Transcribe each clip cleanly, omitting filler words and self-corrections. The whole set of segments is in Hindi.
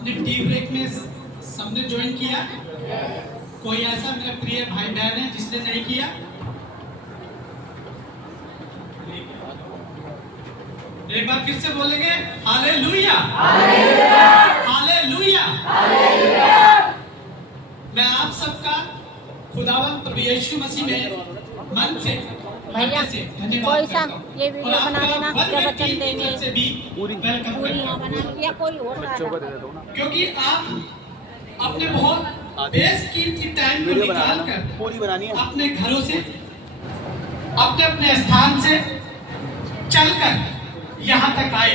आपने टी ब्रेक में सबने ज्वाइन किया? कोई ऐसा मेरा प्रिय भाई बहन है जिसने नहीं किया? एक बार फिर से बोलेंगे हालेलुया, हालेलुया। मैं आप सबका खुदावंद प्रभु यीशु मसीह में मन से भैया कोई सा ये वीडियो बना देना, जब वचन देंगे पूरी यहाँ बना या कोई और क्योंकि आप अपने बहुत बेसकीमती टाइम को निकाल कर पूरी बनानी है, अपने घरों से अपने अपने स्थान से चलकर यहाँ तक आए,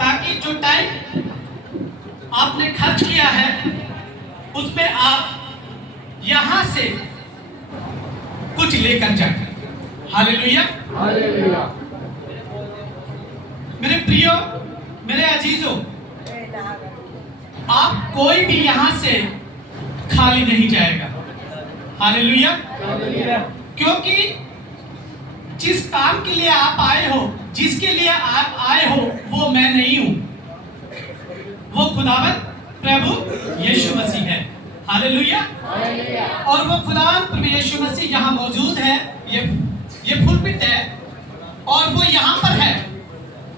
ताकि जो टाइम आपने खर्च किया है उसमें आप यहाँ से कुछ लेकर जाए। Hallelujah, hallelujah. मेरे प्रियो, मेरे अजीजों, आप कोई भी यहाँ से खाली नहीं जाएगा। हालेलुया, क्योंकि जिस काम के लिए आप आए हो, जिसके लिए आप आए हो, वो मैं नहीं हूं, वो खुदावंद प्रभु यीशु मसीह है। हालेलुया। और वो खुदावंद प्रभु यीशु मसीह यहाँ मौजूद है। ये पुलपिट है और वो यहाँ पर है।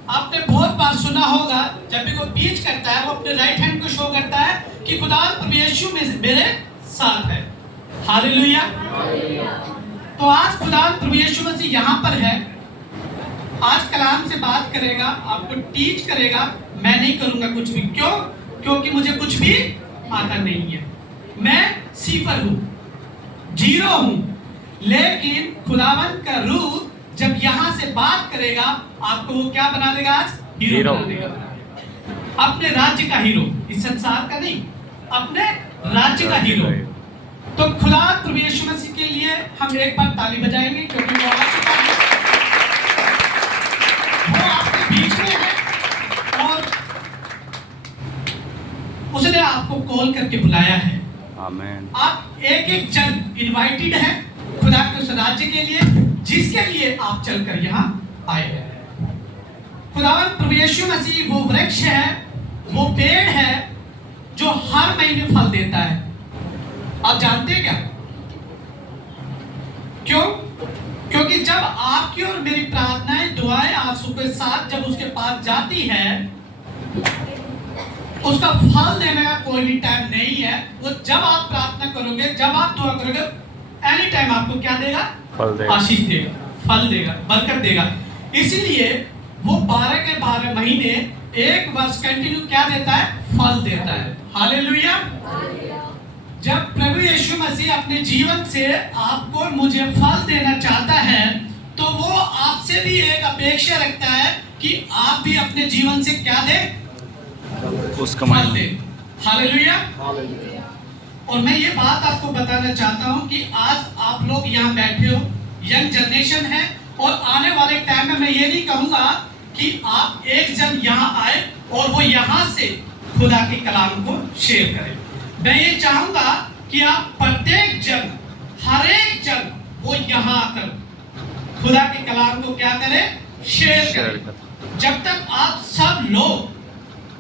आपने बहुत बार सुना होगा, जब भी कोई प्रीच करता है वो अपने राइट हैंड को शो करता है कि खुदावंद प्रभु यीशु मेरे साथ है। हालेलुया। तो आज खुदावंद प्रभु यीशु मसीह यहाँ पर है। आज कलाम से बात करेगा, आपको टीच करेगा। मैं नहीं करूंगा कुछ भी। क्यों? क्योंकि मुझे कुछ भी आता नहीं है। मैं सिफर हूं, जीरो हूं। लेकिन खुदावंद का रूह जब यहाँ से बात करेगा, आपको वो क्या बना देगा? आज हीरो बना देगा। अपने राज्य का हीरो, इस संसार का नहीं, अपने राज्य का हीरो। तो खुदावंद प्रभु यीशु मसीह के लिए हम एक बार ताली बजाएंगे, क्योंकि वो आ चुका है, वो आपके बीच में है और उसने आपको कॉल करके बुलाया है। आमीन। आप एक एक जन इनवाइटेड है खुदा के उस राज्य के लिए जिसके लिए आप चलकर यहाँ आए हैं। खुदावंद प्रभु यीशु मसीह वो वृक्ष है, वो पेड़ है जो हर महीने फल देता है। आप जानते हैं क्या? क्यों? क्योंकि जब आपकी और मेरी प्रार्थनाएं, दुआएं आंसू के साथ जब उसके पास जाती है, उसका फल देने का कोई भी टाइम नहीं है। वो जब आप प्रार्थना करोगे, जब आप दुआ करोगे, एनी टाइम आपको क्या देगा? फल देगा, आशीष देगा, फल देगा, बरकत देगा। इसीलिए वो 12 के 12 महीने, एक वर्ष कंटिन्यू क्या देता है? फल देता है। हालेलुया। जब प्रभु यीशु मसीह अपने जीवन से आपको और मुझे फल देना चाहता है, तो वो आपसे भी एक अपेक्षा रखता है कि आप भी अपने जीवन से क्या दें? उसका फल दें। हालेलुया। और मैं ये बात आपको बताना चाहता हूँ कि आज आप लोग यहाँ बैठे हो, यंग जनरेशन है, और आने वाले टाइम में मैं ये नहीं कहूँगा कि आप एक जन यहाँ आए और वो यहाँ से खुदा के कलाम को शेयर करें। मैं ये चाहूँगा कि आप प्रत्येक जन, हर एक जन वो यहाँ आकर खुदा के कलाम को क्या करें? शेयर करें। जब तक आप सब लोग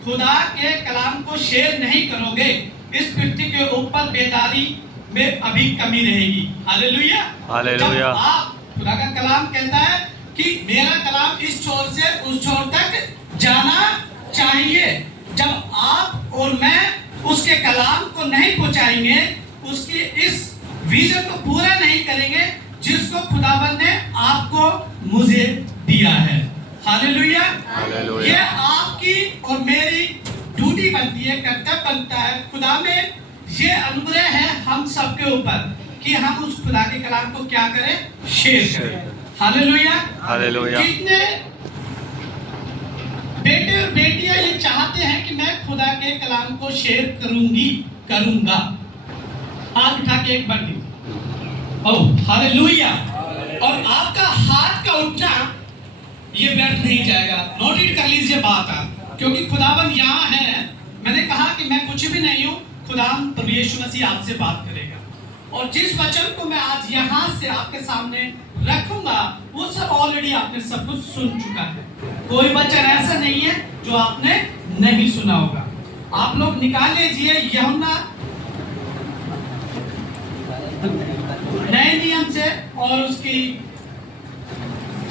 खुदा के कलाम को शेयर नहीं करोगे, इस पृथ्वी के ऊपर बेदारी में अभी कमी रहेगी। Hallelujah, hallelujah. आप खुदा का कलाम कहता है कि मेरा कलाम इस छोर से उस छोर तक जाना चाहिए। जब आप और मैं उसके कलाम को नहीं पहुंचाएंगे, उसकी इस विजन को पूरा नहीं करेंगे जिसको खुदावंद ने आपको मुझे दिया है। हालेलुया। ये आपकी और मेरी ड्यूटी बनती है, कर्तव्य बनता है। खुदा में ये अनुग्रह है हम सबके ऊपर कि हम उस खुदा के कलाम को क्या करें? शेयर करें। Hallelujah, hallelujah. कितने बेटे और बेटियां ये चाहते हैं कि मैं खुदा के कलाम को शेयर करूंगा। हाथ उठा के एक बार दीजिए। Oh hallelujah. और आपका हाथ का उठना ये व्यर्थ नहीं जाएगा। नोटिट कर लीजिए बात आप, क्योंकि खुदावन यहाँ है। मैंने कहा कि मैं कुछ भी नहीं हूँ, खुदावन प्रभु यीशु मसीह आपसे बात करेगा। और जिस वचन को मैं आज यहाँ से आपके सामने रखूंगा, वो सब ऑलरेडी आपने सब कुछ सुन चुका है। कोई वचन ऐसा नहीं है जो आपने नहीं सुना होगा। आप लोग निकाल लीजिए यूहन्ना नए नियम से और उसकी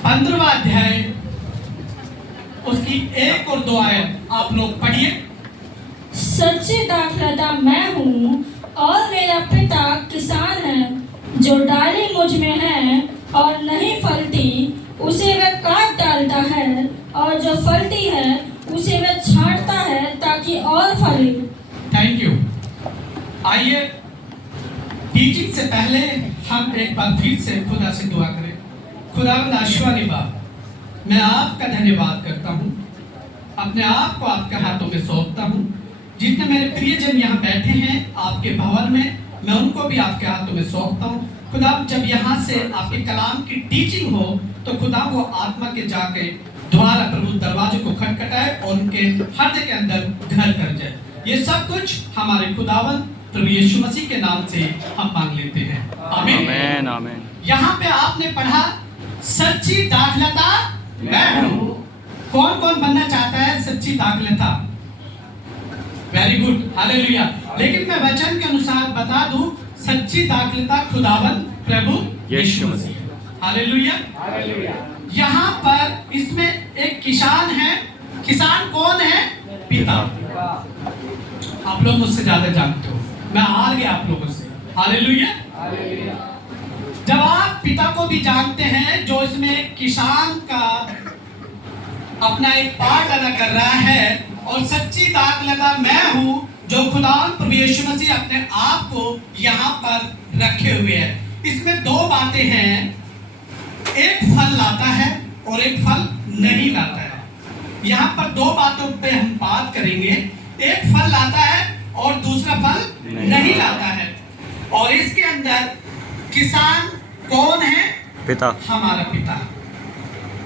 15वां अध्याय उसकी 1 और 2 आयत आप लोग पढ़िए। सच्ची दाखलता मैं हूँ और मेरा पिता किसान है। जो डाली मुझ में है और नहीं फलती उसे वह काट डालता है, और जो फलती है उसे वह छांटता है ताकि और फले। Thank you. आइए टीचिंग से पहले हम एक बार फिर से खुदा से दुआ करें। खुदावंद आशीर्वादी बाप, मैं आपका धन्यवाद करता हूँ, अपने आप को आपके हाथों में सौंपता हूँ। जितने मेरे प्रियजन यहाँ बैठे हैं आपके भवन में, मैं उनको भी आपके हाथों में सौंपता हूँ। खुदा जब यहाँ से आपके कलाम की टीचिंग हो तो खुदा वो आत्मा के जाके द्वारा प्रभु दरवाजे को खटखटाए और उनके हृदय के अंदर घर कर जाए। ये सब कुछ हमारे खुदावन प्रभु यीशु मसीह के नाम से हम मांग लेते हैं, आमीन। आमेन आमेन। यहाँ पे आपने पढ़ा सच्ची दाखलता मैं हूँ। कौन कौन बनना चाहता है सच्ची दाखलता? Very good, hallelujah. लेकिन मैं वचन के अनुसार बता दूं, सच्ची दाखलता खुदावन प्रभु यीशु मसीह, हालेलुया। यहाँ पर इसमें एक किसान है। किसान कौन है? पिता। आप लोग मुझसे ज्यादा जानते हो, मैं हार गया आप लोगों से, हालेलुया। जब आप पिता को भी जानते हैं जो इसमें किसान का अपना एक पार्ट अदा कर रहा है, और सच्ची दाखलता मैं हूँ जो खुदावन प्रभु यीशु मसीह अपने आप को यहाँ पर रखे हुए है। इसमें 2 बातें हैं, एक फल लाता है और एक फल नहीं लाता है। यहाँ पर 2 बातों पे हम बात करेंगे, एक फल लाता है और दूसरा फल नहीं लाता है। और इसके अंदर किसान कौन है? पिता, हमारा पिता,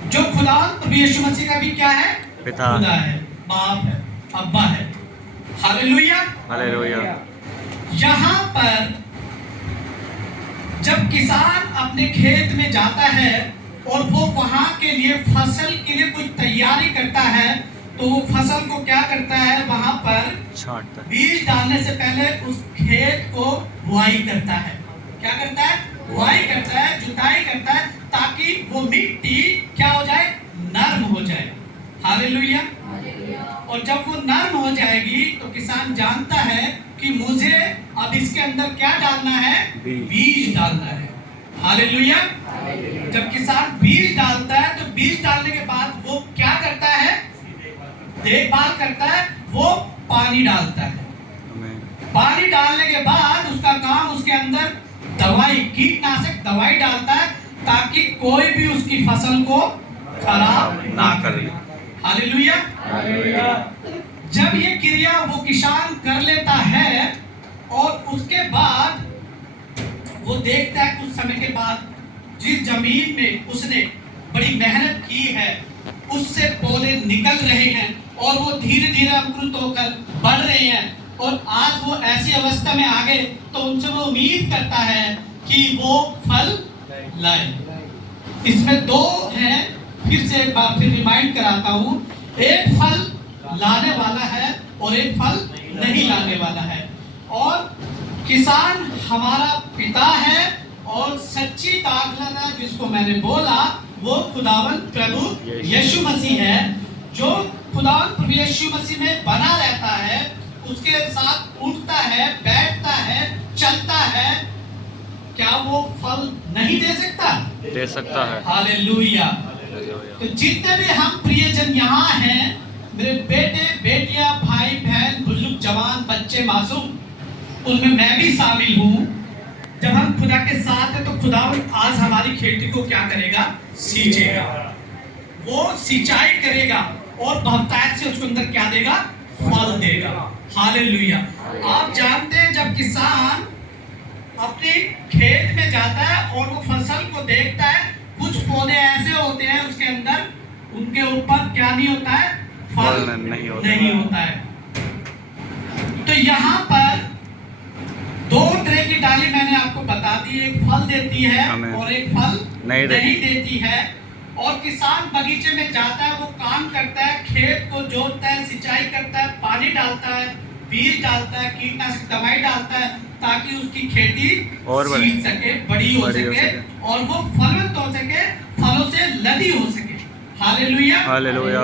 जो खुदावन प्रभु यीशु मसीह का भी क्या है? पिता, खुदा है, बाप है, अब्बा है, हालेलुया। हालेलुया। यहाँ पर जब किसान अपने खेत में जाता है और वो वहां के लिए फसल के लिए कुछ तैयारी करता है, तो वो फसल को क्या करता है? वहां पर छांटता है। बीज डालने से पहले उस खेत को बुआई करता है। क्या करता है? बुआई करता है, जुताई करता है, ताकि वो मिट्टी क्या हो जाए? नर्म हो जाए, हालेलुया। और जब वो नर्म हो जाएगी तो किसान जानता है कि मुझे अब इसके अंदर क्या डालना है? बीज डालना है, हालेलुया। जब किसान बीज डालता है तो बीज डालने के बाद वो क्या करता है? देखभाल करता है, वो पानी डालता है। पानी डालने के बाद उसका काम उसके अंदर दवाई, कीटनाशक दवाई डालता है, ताकि कोई भी उसकी फसल को खराब ना करे, हालेलुया। जब ये क्रिया वो किसान कर लेता है और उसके बाद वो देखता है कुछ समय के बाद जिस जमीन में उसने बड़ी मेहनत की है उससे पौधे निकल रहे हैं और वो धीरे धीरे अंकुरित होकर बढ़ रहे हैं, और आज वो ऐसी अवस्था में आ गए तो उनसे वो उम्मीद करता है कि वो फल लाए। इसमें 2 हैं, फिर से एक बार फिर रिमाइंड कराता हूँ, एक फल लाने वाला है और एक फल नहीं लाने वाला है। और किसान हमारा पिता है और सच्ची दाखलता जिसको मैंने बोला वो खुदावन प्रभु यीशु मसीह है। जो खुदावन प्रभु यीशु मसीह में बना रहता है, उसके साथ उठता है, बैठता है, चलता है, क्या वो फल नहीं दे सकता? दे सकता है, हालेलुया। तो जितने भी हम प्रियजन यहाँ हैं, मेरे बेटे बेटियां, भाई बहन, बुजुर्ग, जवान, बच्चे, मासूम, उनमें मैं भी शामिल हूँ। जब हम खुदा के साथ हैं तो खुदा आज हमारी खेती को क्या करेगा? सींचेगा, वो सिंचाई करेगा और बहुतायत से उसके अंदर क्या देगा? फल देगा, हालेलुया। आप जानते हैं जब किसान अपने खेत में जाता है और वो फसल को देखता है, कुछ पौधे ऐसे होते हैं उसके अंदर, उनके ऊपर क्या नहीं होता है? फल नहीं होता है। तो यहाँ पर 2 तरह की डाली मैंने आपको बता दी, एक फल देती है और एक फल नहीं देती है। और किसान बगीचे में जाता है, वो काम करता है, खेत को जोतता है, सिंचाई करता है, पानी डालता है, बीज डालता है, कीटनाशक दवाई डालता है ताकि उसकी खेती और बढ़े, सींच सके, बड़ी हो सके और वो फलवंत हो सके, फलों से लदी हो सके। Hallelujah, hallelujah,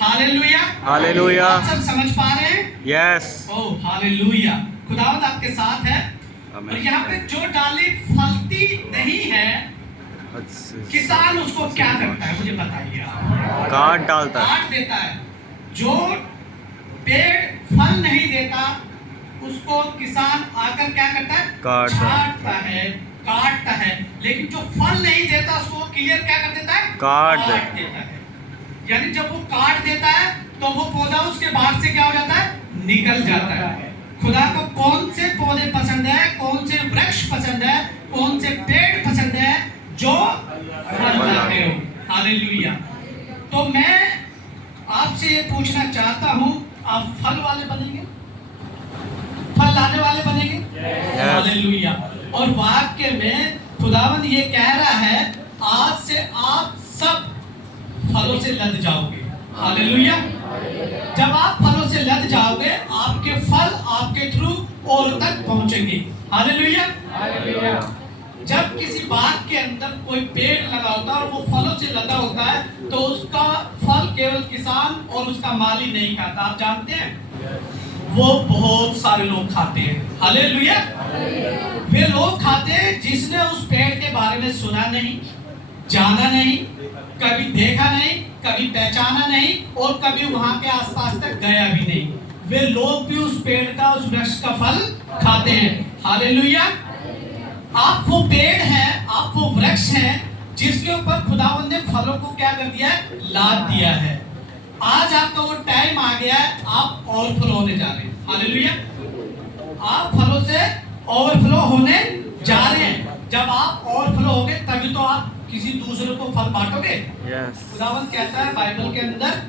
hallelujah, hallelujah. आप सब समझ पा रहे हैं? यस। ओह हालेलुया, खुदावंद आपके साथ है। और यहाँ पे जो डाली फलती नहीं है, किसान उसको क्या करता है मुझे बताइए आप? काट डालता है, काट देता है। जो पेड़ फल नहीं देता उसको किसान आकर क्या करता है? छांटता है, काटता है। लेकिन जो फल नहीं देता उसको क्लियर क्या कर देता है? काट देता है। यानी जब वो काट देता है तो वो पौधा उसके बाद से क्या हो जाता है? निकल जाता है। खुदा को कौन से पौधे पसंद है, कौन से वृक्ष पसंद है, कौन से पेड़ पसंद है जो फल लाते हो? हालेलुया। तो मैं आपसे ये पूछना चाहता हूँ, आप फल वाले बनेंगे, फल लाने वाले बनेंगे? हालेलुया। और वाक्य में खुदावंद ये कह रहा है, आज से आप सब फलों से लद जाओगे। हालेलुया। जब आप फलों से लद जाओगे, आपके फल आपके थ्रू और तक पहुंचेंगे। हालेलुया। जब किसी बाग के अंदर कोई पेड़ लगा होता है और वो फलों से लदा होता है तो उसका फल केवल किसान और उसका माली नहीं खाता। आप जानते हैं, वो बहुत सारे लोग खाते हैं। हालेलुया। वे लोग खाते हैं जिसने उस पेड़ के बारे में सुना नहीं, जाना नहीं, कभी देखा नहीं, कभी पहचाना नहीं और कभी वहां के आसपास तक गया भी नहीं। वे लोग भी उस पेड़ का, उस वृक्ष का फल खाते हैं। हालेलुया। आप वो पेड़ हैं, आप वो वृक्ष हैं जिसके ऊपर खुदावंद ने फलों को क्या कर दिया है? लाद दिया है। आज आपका वो टाइम आ गया है, आप ओवरफ्लो होने जा रहे हैं। हालेलुया। आप फलों से ओवरफ्लो होने जा रहे हैं। जब आप ओवरफ्लो होगे तभी तो आप किसी दूसरे को फल बांटोगे। खुदावंद कहता है बाइबल के अंदर,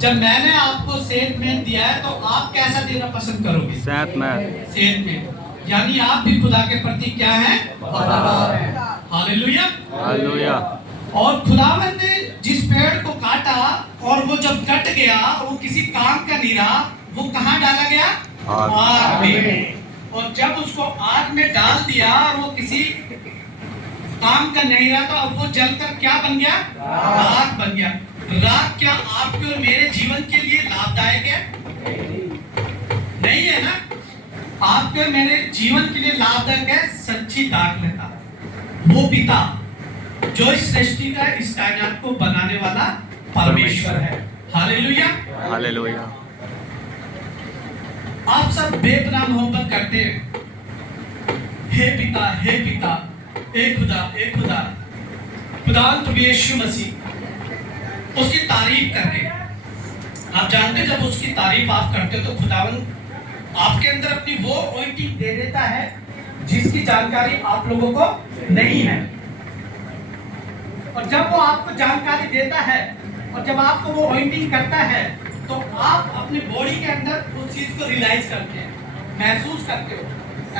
जब मैंने आपको सेहतमंद दिया है तो आप कैसा देना पसंद करोगे? सेहतमंद। यानी आप भी खुदा के प्रति क्या है? वफादार हैं। Hallelujah, hallelujah. और खुदावंद ने जिस पेड़ को काटा और वो जब कट गया, वो किसी काम का नहीं रहा, वो कहाँ डाला गया? आग में। और जब उसको आग में डाल दिया और वो किसी काम का नहीं रहा तो अब वो जलकर क्या बन गया? राख बन गया। राख क्या आपके और मेरे जीवन के लिए लाभदायक है? नहीं है ना। आपके और मेरे जीवन के लिए लाभदायक है सच्ची दाखलता, वो पिता जो इस सृष्टि का, इस कायनात को बनाने वाला परमेश्वर है। Hallelujah, hallelujah. आप सब बेपनाह मोहब्बत करते हैं, हे पिता, हे पिता, ए खुदा, ए खुदा। खुदावंद प्रभु यीशु मसीह उसकी तारीफ करके, आप जानते हैं जब उसकी तारीफ आप करते हो तो खुदावंद आपके अंदर अपनी वो ऑइंटिंग दे देता है जिसकी जानकारी आप लोगों को नहीं है। और जब वो आपको जानकारी देता है और जब आपको वो ऑइंटिंग करता है तो आप अपनी बॉडी के अंदर उस चीज को रियलाइज करते हैं, महसूस करते हो।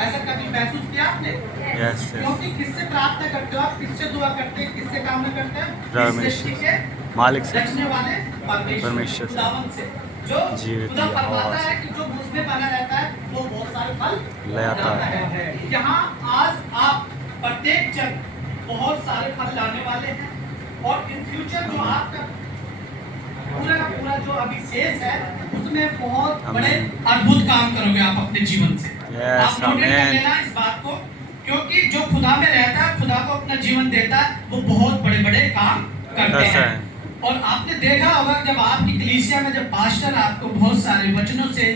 ऐसा कभी महसूस किया आपने? yes, क्योंकि किससे प्रार्थना करते हो आप? किससे दुआ करते हैं? किससे कामना करते हैं? इस सृष्टि के मालिक से, रचने वाले परमेश्वर खुदावंद से, जो खुदा फरमाता है कि जो मुझ में बना रहता है वो बहुत सारे फल लाता है। यहाँ आज आप प्रत्येक जन बहुत सारे फल लाने वाले हैं और इन फ्यूचर जो आपका पूरा का पूरा जो अभी शेष है उसमें बहुत बड़े अद्भुत काम करोगे आप अपने जीवन से। आप नोट कर लेना इस बात को, क्योंकि जो खुदा में रहता है, खुदा को अपना जीवन देता है, वो बहुत बड़े बड़े काम करते हैं। और आपने देखा होगा जब आपकी कलीसिया में जब पास्टर आपको बहुत सारे वचनों से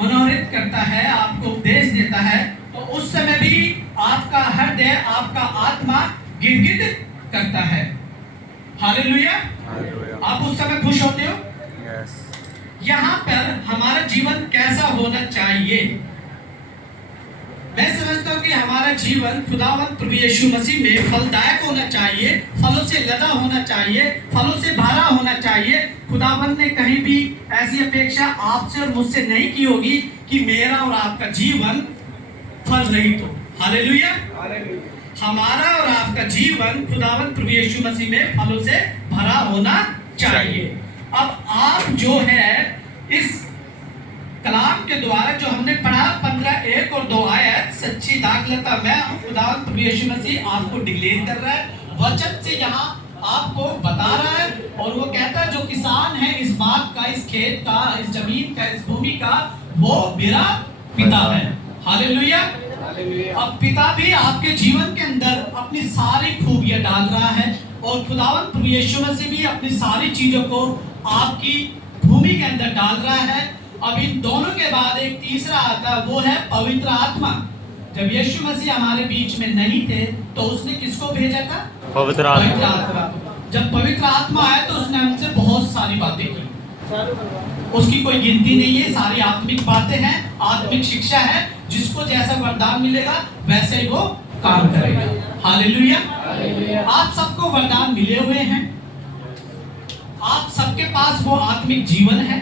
मनोरित करता है, आपको उपदेश देता है, तो उस समय भी आपका हृदय, आपका आत्मा गिड़गिड़ करता है। हालेलुया। आप उस समय खुश होते हो? यहाँ पर हमारा जीवन कैसा होना चाहिए? मैं समझता हूँ कि हमारा जीवन खुदावंद प्रभु यीशु मसीह में फलदायक होना चाहिए, फलों से लदा होना चाहिए, फलों से भरा होना चाहिए। खुदावंद ने कहीं भी ऐसी अपेक्षा आपसे और मुझसे नहीं की होगी कि मेरा और आपका जीवन फल रहित हो। हालेलुया। हमारा और आपका जीवन खुदावंद प्रभु यीशु मसीह में फलों से भरा होना चाहिए। अब आप जो है इस कलाम के द्वारा जो हमने पढ़ा 15:1 और 2 आयत, सच्ची दाखलता मैं हूँ, खुदावंद प्रभु यीशु मसीह आपको डिक्लेयर कर रहा है, वचन से यहाँ आपको बता रहा है। और वो कहता है जो किसान है इस बाग का, इस खेत का, इस जमीन का, इस भूमि का, वो मेरा पिता है। हालेलुया। अब पिता भी आपके जीवन के अंदर अपनी सारी खूबियां डाल रहा है और खुदावंद प्रभु यीशु मसीह भी अपनी सारी चीजों को आपकी भूमि के अंदर डाल रहा है। अब इन दोनों के बाद एक तीसरा आता है, वो है पवित्र आत्मा। जब यीशु मसीह हमारे बीच में नहीं थे तो उसने किसको भेजा था? पवित्र आत्मा। जब पवित्र आत्मा आया तो उसने हमसे बहुत सारी बातें की, उसकी कोई गिनती नहीं है, सारी आत्मिक बातें हैं, आत्मिक शिक्षा है। जिसको जैसा वरदान मिलेगा वैसे ही वो काम करेगा। हालेलुया। आप सबको वरदान मिले हुए हैं, आप सबके पास वो आत्मिक जीवन है,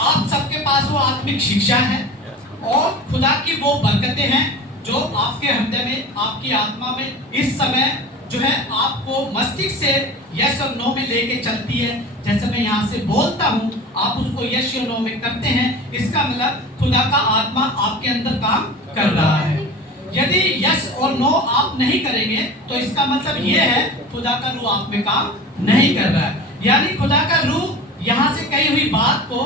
आप सबके पास वो आत्मिक शिक्षा है और खुदा की वो बरकतें हैं जो आपके हृदय में, आपकी आत्मा में इस समय जो है आपको मस्तिष्क से यस और नो में लेके चलती है। जैसे मैं यहाँ से बोलता हूँ आप उसको यस और नो में करते हैं, इसका मतलब खुदा का आत्मा आपके अंदर काम कर रहा है। यदि यस और नो आप नहीं करेंगे तो इसका मतलब ये है खुदा का रूह आप में काम नहीं कर रहा है। यानी खुदा का रूह यहाँ से कही हुई बात को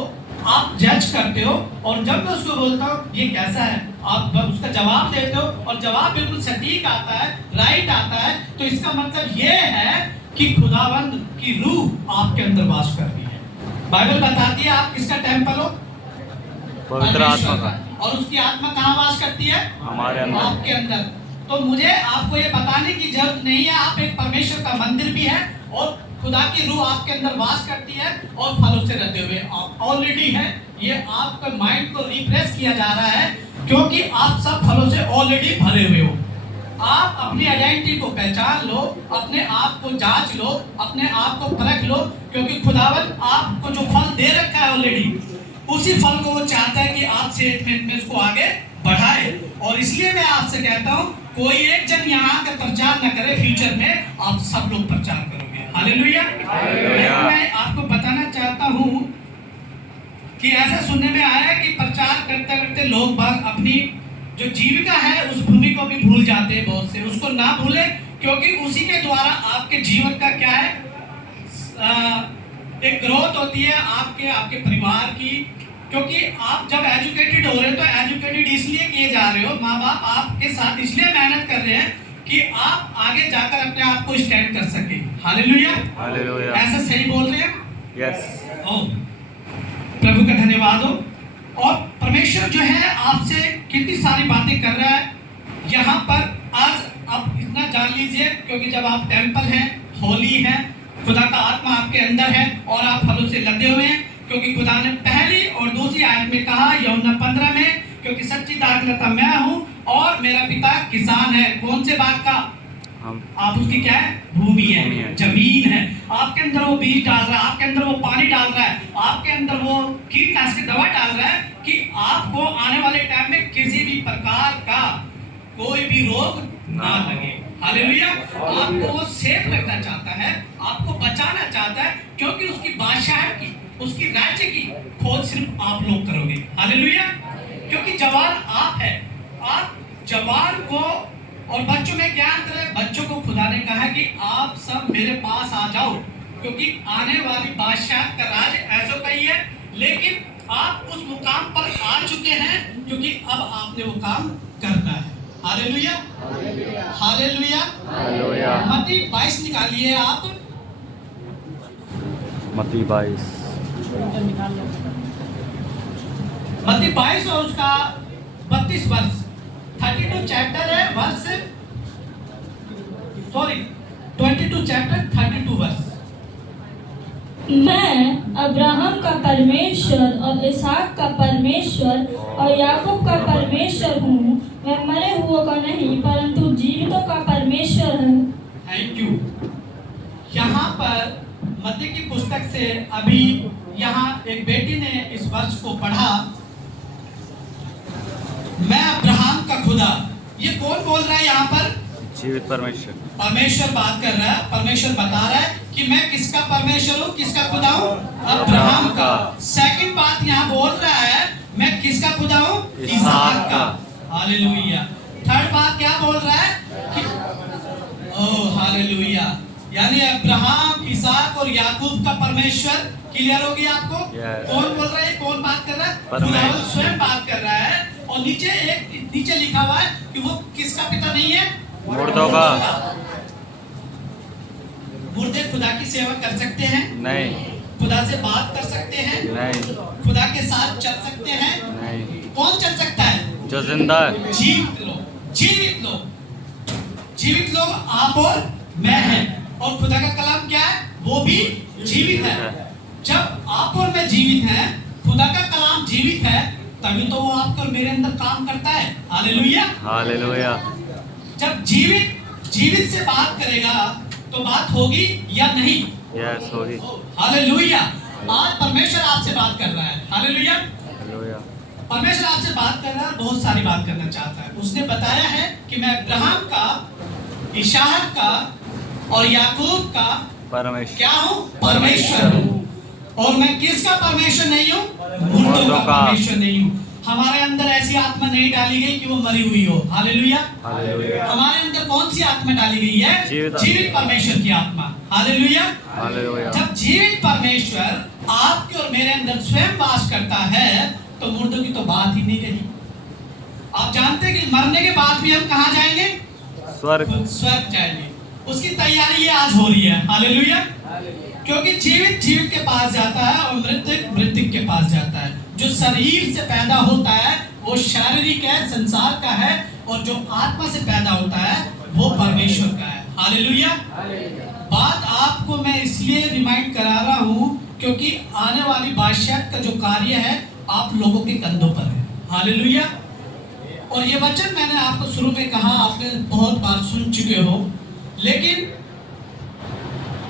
आप जज करते हो और जब मैं उसको बोलता हूँ ये कैसा है, आप उसका जवाब देते हो और जवाब बिल्कुल सटीक आता है, राइट आता है, तो इसका मतलब ये है कि खुदावंद की रूह आपके अंदर वास कर रही है। बाइबल बताती है आप किसका टेम्पल हो? पवित्र आत्मा का। और उसकी आत्मा कहाँ वास करती है? हमारे अंदर, आपके अंदर। तो मुझे आपको ये बताने की जरूरत नहीं है, आप एक परमेश्वर का मंदिर भी है और खुदा की रूह आपके अंदर वास करती है और फलों से रते हुए आप ऑलरेडी है। ये आपके माइंड को रिफ्रेश किया जा रहा है क्योंकि आप सब फलों से ऑलरेडी भरे हुए हो। आप अपनी आइडेंटिटी को पहचान लो, अपने आप को जांच लो, अपने आप को परख लो, क्योंकि खुदावंद आपको जो फल दे रखा है ऑलरेडी, उसी फल को वो चाहता है कि आप सेहतमंद में उसको आगे बढ़ाए। और इसलिए मैं आपसे कहता हूँ कोई एक जन यहाँ आकर प्रचार न करे, फ्यूचर में आप सब लोग प्रचार करोगे। हालेलुया। मैं आपको बताना चाहता हूँ कि ऐसा सुनने में आया है कि प्रचार करते करते लोग बाग अपनी जो जीविका है उस भूमि को भी भूल जाते हैं। बहुत से उसको ना भूले क्योंकि उसी के द्वारा आपके जीवन का क्या है, एक ग्रोथ होती है आपके परिवार की। क्योंकि आप जब एजुकेटेड हो रहे हो तो एजुकेटेड इसलिए किए जा रहे हो, माँ बाप आपके साथ इसलिए मेहनत कर रहे हैं कि आप आगे जाकर अपने आप को स्टैंड कर सके। हालेलुया। हालेलुया। ऐसा सही बोल रहे हैं? यस। ओ प्रभु का धन्यवाद हो। और परमेश्वर जो है आपसे कितनी सारी बातें कर रहा है यहाँ पर। आज आप इतना जान लीजिए क्योंकि जब आप टेम्पल हैं, होली है, खुदा का आत्मा आपके अंदर है और आप फलों से लदे हुए हैं। क्योंकि खुदा ने पहली और दूसरी आयत में कहा यूहन्ना 15 में, क्योंकि सच्ची दाखलता मैं हूँ और मेरा पिता किसान है। कौन से बाग का? आप उसकी क्या है? भूमि है, जमीन है। आपके अंदर वो बीज डाल रहा है, आपके अंदर वो पानी डाल रहा है, आपके अंदर वो कीटनाशक दवा डाल रहा है कि आपको आने वाले टाइम में किसी भी प्रकार का कोई भी रोग ना लगे। हालेलुया। आपको वो सेफ रखना चाहता है, आपको बचाना चाहता है, क्योंकि उसकी बादशाह की, उसकी राज्य की खोज सिर्फ आप लोग करोगे। हालेलुया। क्योंकि जवान आप है। आप जवान को और बच्चों में क्या अंतर है? बच्चों को खुदा ने कहा कि आप सब मेरे पास आ जाओ, क्योंकि आने वाली बादशाह का राज ऐसा का ही है। लेकिन आप उस मुकाम पर आ चुके हैं क्योंकि अब आपने वो काम करना है। हालेलुया। हालेलुया। हालेलुया। मत्ती 22 निकालिए आप। मत्ती 22। मत्ती 22 और उसका 32 वर्ष, 32 चैप्टर है, वर्ष 22 चैप्टर 32 वर्ष। मैं अब्राहम का परमेश्वर और इसहाक का परमेश्वर और याकूब का परमेश्वर हूँ। मैं मरे हुओं का नहीं परंतु जीवितों का परमेश्वर हूँ। Thank you. यहाँ पर मत्ती की पुस्तक से अभी यहाँ एक बेटी ने इस वर्ष को पढ़ा, मैं अब्राहम का खुदा। ये कौन बोल रहा है यहाँ पर? जीवित परमेश्वर। परमेश्वर बात कर रहा है। परमेश्वर बता रहा है कि मैं किसका परमेश्वर हूँ, किसका खुदा हूँ? अब्राहम का। सेकंड बात यहाँ बोल रहा है मैं किसका खुदा हूँ? इसहाक का। हालेलुया। थर्ड बात क्या बोल रहा है कि ओह हालेलुया, यानी अब्राहम, इसहाक और याकूब का परमेश्वर। क्लियर होगी आपको? Yes. कौन बोल रहा है? कौन बात कर रहा है? परमेश्वर। खुदावंद स्वयं बात कर रहा है। और नीचे लिखा हुआ है कि वो किसका पिता नहीं है? मुर्दों का। मुर्दे खुदा की सेवा कर सकते हैं? नहीं। खुदा से बात कर सकते हैं? नहीं। खुदा के साथ चल सकते हैं? नहीं। कौन चल सकता है? जो जिंदा है। जीवित लोग। जीवित लोग। जीवित लोग आप और मैं हैं। और खुदा का कलाम क्या है? वो भी जीवित है। जब आप और मैं जीवित हैं, खुदा का कलाम जीवित है, तभी तो वो आपको और मेरे अंदर काम करता है। हालेलुया। हालेलुया। जब जीवित से बात करेगा तो बात होगी या नहीं? यस होगी। हालेलुया। आज परमेश्वर आपसे बात कर रहा है। हालेलुया। हालेलुया। परमेश्वर आपसे बात कर रहा है, बहुत सारी बात करना चाहता है। उसने बताया है कि मैं अब्राहम का, इसहाक का और याकूब का परमेश्वर क्या हूँ? परमेश्वर हूँ। और मैं किसका परमेश्वर नहीं हूँ? मुर्दों का परमेश्वर नहीं हूँ। हमारे अंदर ऐसी आत्मा नहीं डाली गई कि वो मरी हुई हो। हालेलुया। हालेलुया। हमारे अंदर कौन सी आत्मा डाली गई है? जीवित परमेश्वर की आत्मा। हालेलुया। हालेलुया। जब जीवित परमेश्वर आपके और मेरे अंदर स्वयं वास करता है तो मुर्दों की तो बात ही नहीं रही। आप जानते हैं कि मरने के बाद भी हम कहाँ जाएंगे? स्वर्ग जाएंगे। उसकी तैयारी ये आज हो रही है। हालेलुया। क्योंकि जीवित के पास जाता है और मृतक के पास जाता है। जो शरीर से पैदा होता है वो शारीरिक है, संसार का है, और जो आत्मा से पैदा होता है वो परमेश्वर का है। हालेलुया। बात आपको मैं इसलिए रिमाइंड करा रहा हूँ क्योंकि आने वाली बादशाहत का जो कार्य है आप लोगों के कंधों पर है। हालेलुया। और ये वचन मैंने आपको शुरू में कहा, आपने बहुत बार सुन चुके हो, लेकिन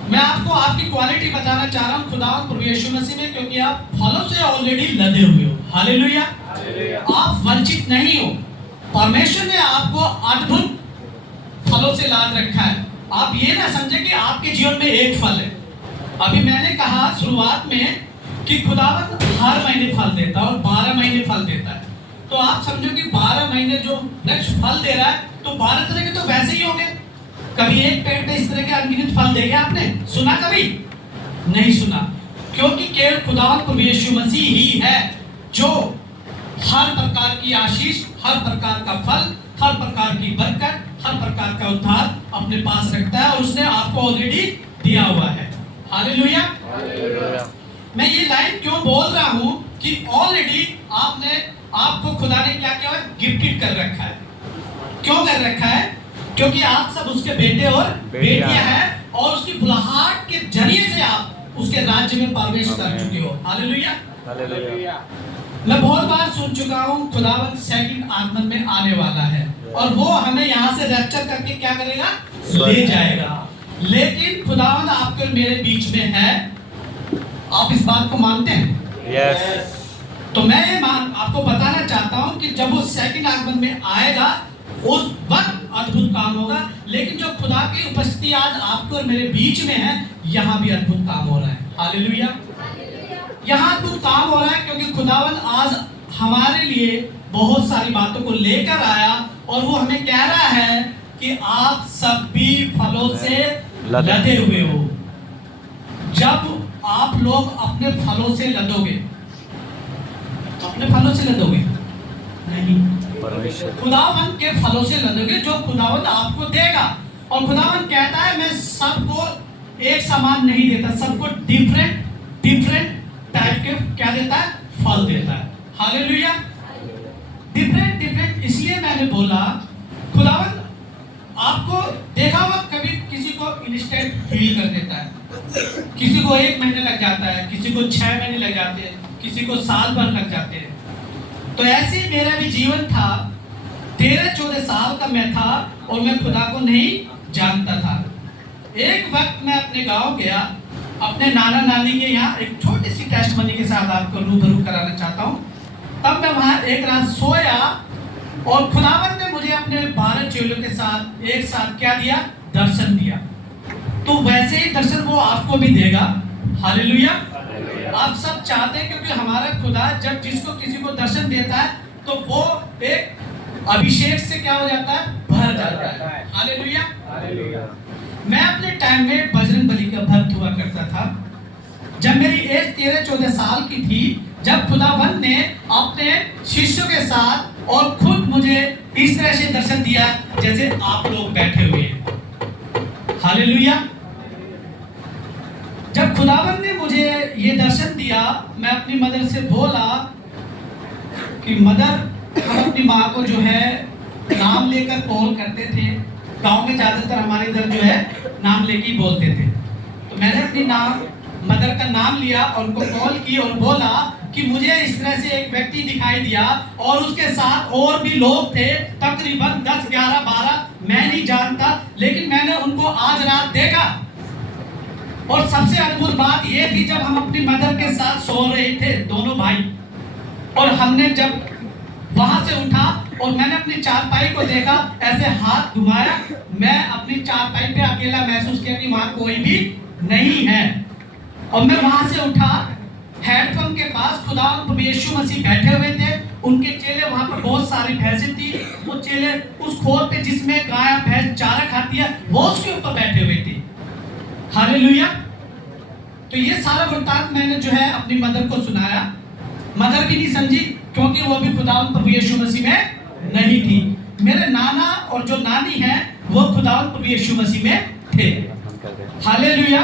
मैं आपको आपकी क्वालिटी बताना चाह रहा हूँ खुदावंद प्रभु यीशु मसीह में, क्योंकि आप फलों से ऑलरेडी लदे हुए हो। हालेलुया। आप वंचित नहीं हो। परमेश्वर ने आपको अद्भुत फलों से लाद रखा है। आप ये ना समझे कि आपके जीवन में एक फल है। अभी मैंने कहा शुरुआत में कि खुदावंद हर महीने फल देता है और 12 महीने फल देता है। तो आप समझो कि 12 महीने जो वृक्ष फल दे रहा है तो 12 तरह के तो वैसे ही होंगे। कभी एक पेड़ पे इस तरह के अनगिनत फल देगा आपने सुना? कभी नहीं सुना। क्योंकि केवल खुदावंद प्रभु यीशु मसीह ही है जो हर प्रकार की आशीष, हर प्रकार का फल, हर प्रकार की बरकत, हर प्रकार का उद्धार अपने पास रखता है और उसने आपको ऑलरेडी दिया हुआ है। हालेलुया। मैं ये लाइन क्यों बोल रहा हूँ कि ऑलरेडी आपको खुदा ने क्या किया है? गिफ्टेड कर रखा है। क्यों कर रखा है? क्योंकि आप सब उसके बेटे और बेटियां हैं और उसकी बुलाहट के जरिए से आप उसके राज्य में प्रवेश कर चुके हो। हालेलुया। हालेलुया। मैं बहुत बार सुन चुका हूँ खुदावंद सेकंड आगमन में आने वाला है और वो हमें यहाँ से रैप्चर करके क्या करेगा? ले जाएगा। लेकिन खुदावंद आपके और मेरे बीच में है। आप इस बात को मानते हैं? यस। तो मैं आपको बताना चाहता हूँ कि जब वो सेकंड आगमन में आएगा उस वक्त अद्भुत काम होगा। लेकिन जो खुदा की उपस्थिति आज आपको और मेरे बीच में है, यहाँ भी अद्भुत काम हो रहा है। हालेलुया। यहाँ अद्भुत काम हो रहा है क्योंकि खुदावंद आज हमारे लिए बहुत सारी बातों को लेकर आया और वो हमें कह रहा है कि आप सब भी फलों से लदे हुए हो। जब आप लोग अपने फलों से लदोगे, अपने फलों से लदोगे नहीं, खुदावंद के फलों से लदोगे जो खुदावंद आपको देगा। और खुदावंद कहता है मैं सबको एक समान नहीं देता, सबको डिफरेंट टाइप के क्या देता है? फल देता है। हालेलुया। डिफरेंट इसलिए मैंने बोला खुदावंद आपको देखा होगा कभी किसी को इंस्टेंट हील कर देता है, किसी को 1 महीने लग जाता है, किसी को 6 महीने लग जाते हैं, किसी को साल भर लग जाते हैं। तो ऐसे ही मेरा भी जीवन था। 13-14 साल का मैं था और मैं खुदा को नहीं जानता था। एक वक्त मैं अपने गांव गया, अपने नाना नानी के यहाँ एक छोटी सी टेस्टमनी के साथ आपको रूबरू कराना चाहता हूँ। तब मैं वहाँ एक रात सोया और खुदावंद ने मुझे अपने 12 चेलों के साथ एक साथ क्या दिया? दर्शन दिया। तो वैसे ही दर्शन वो आपको भी देगा। हालेलुया। आप सब चाहते हैं, क्योंकि हमारा खुदा जब जिसको किसी को दर्शन देता है तो वो एक अभिषेक से क्या हो जाता है, भर जाता है। हालेलुया। मैं अपने टाइम में बजरंग बली का भक्त हुआ करता था। जब मेरी एज 13-14 साल की थी, जब खुदावंद ने अपने शिष्यों के साथ और खुद मुझे इस तरह से दर्शन दिया जैसे आप लोग बैठे हुए हैं। हालेलुया। जब खुदावंद ने मुझे ये दर्शन दिया, मैं अपनी मदर से बोला कि मदर, हम अपनी माँ को जो है नाम लेकर कॉल करते थे। गांव में ज्यादातर हमारे इधर जो है नाम लेके ही बोलते थे। तो मैंने अपनी मदर का नाम लिया और उनको कॉल की और बोला कि मुझे इस तरह से एक व्यक्ति दिखाई दिया और उसके साथ और भी लोग थे, तकरीबन 10, 11, 12, मैं नहीं जानता, लेकिन मैंने उनको आज रात देखा। और सबसे अद्भुत बात यह थी, जब हम अपनी मदर के साथ सो रहे थे दोनों भाई, और हमने जब वहां से उठा और मैंने अपनी चारपाई को देखा, ऐसे हाथ घुमाया, मैं अपनी चारपाई पे अकेला महसूस किया कि वहां कोई भी नहीं है। और मैं वहां से उठा, हेडपंप के पास खुदा यीशु मसीह बैठे हुए थे, उनके चेले, वहां पर बहुत सारी भैंसें थी, वो चेले उस खोल पे जिसमें गाय भैंस चारा खाती है, वो उसके ऊपर बैठे हुए थे। हालेलुया। तो ये सारा वृत्तांत मैंने जो है अपनी मदर को सुनाया। मदर भी नहीं समझी, क्योंकि वो भी खुदावंद प्रभु यीशु मसीह में नहीं थी। मेरे नाना और जो नानी है वो खुदावंद प्रभु यीशु मसीह में थे। हालेलुया।